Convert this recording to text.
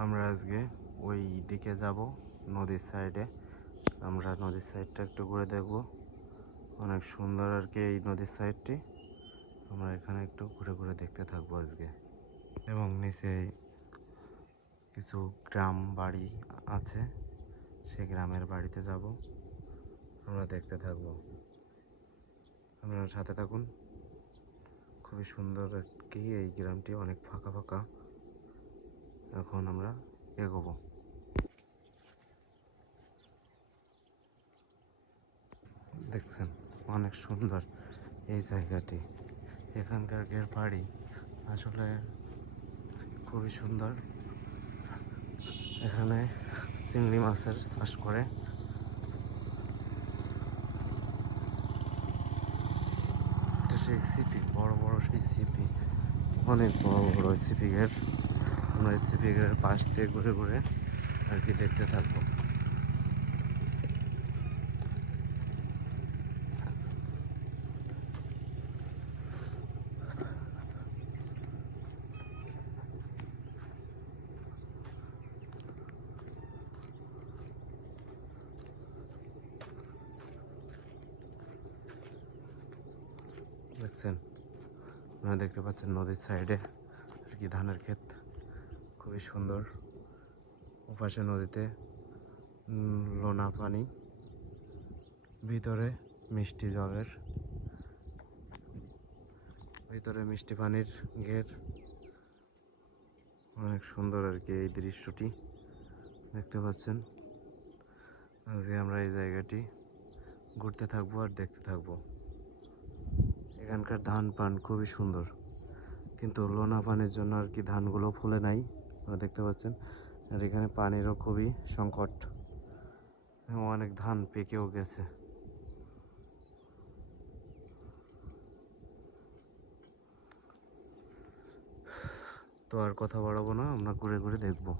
আমরা আজকে ওই দিকে যাব, নদীর সাইডে। আমরা নদীর সাইডটা একটু ঘুরে দেখব। অনেক সুন্দর আর কি এই নদীর সাইডটি। আমরা এখানে একটু ঘুরে ঘুরে দেখতে থাকবো আজকে। এবং নিচে কিছু গ্রাম বাড়ি আছে, সেই গ্রামের বাড়িতে যাব, আমরা দেখতে থাকবো। আপনারা সাথে থাকুন। খুবই সুন্দর আর কি এই গ্রামটি, অনেক ফাঁকা ফাঁকা। এখন আমরা এগোবো। দেখছেন অনেক সুন্দর এই জায়গাটি। এখানকার বাড়ি আসলে খুবই সুন্দর। এখানে চিংড়ি মাছের চাষ করে। এটা সেই সিপি, বড় বড় সেই সিপি, অনেক বড় বড় সিপি ঘের। আমরা এই সিপি ঘেরের পাশ দিয়ে ঘুরে ঘুরে আর কি দেখতে থাকবো। দেখছেন, আপনারা দেখতে পাচ্ছেন নদীর সাইডে আর কি ধানের ক্ষেত, খুবই সুন্দর। ওপাশে নদীতে লোনা পানি, ভিতরে মিষ্টি জলের, ভিতরে মিষ্টি পানির ঘের। অনেক সুন্দর আর কি এই দৃশ্যটি দেখতে পাচ্ছেন। আজকে আমরা এই জায়গাটি ঘুরতে থাকবো আর দেখতে থাকবো। এখানকার ধান পান খুবই সুন্দর, কিন্তু লোনা পানির জন্য আর কি ধানগুলো ফলে নাই, আপনারা দেখতে পাচ্ছেন। আর এখানে পানিরও খুবই সংকট, অনেক ধান পেকেও গেছে। তো আর কথা বাড়াবো না, আমরা ঘুরে ঘুরে দেখবো।